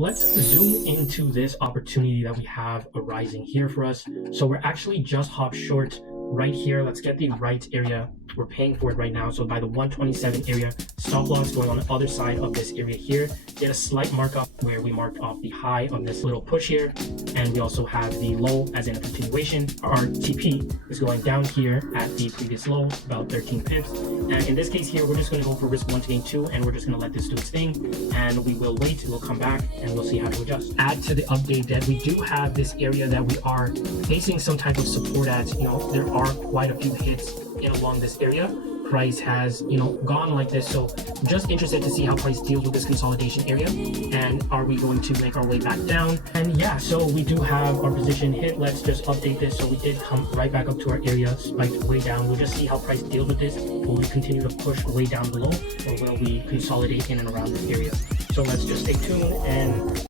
let's zoom into this opportunity that we have arising here for us. So we're actually just hop short right here. Let's get the right area. We're paying for it right now. So by the 127 area, stop loss going on the other side of this area here. Get a slight markup where we marked off the high of this little push here. And we also have the low as in a continuation. Our TP is going down here at the previous low, about 13 pips. And in this case here, we're just going to go for risk 1 to gain 2, and we're just going to let this do its thing. And we will wait, we'll come back, and we'll see how to adjust. Add to the update that we do have this area that we are facing some type of support at. There are quite a few hits in along this area. Price has gone like this, so I'm just interested to see how price deals with this consolidation area, and are we going to make our way back down? And yeah, so we do have our position hit. Let's just update this. So we did come right back up to our area, spiked way down. We'll just see how price deals with this. Will we continue to push way down below, or will we consolidate in and around this area? So let's just stay tuned and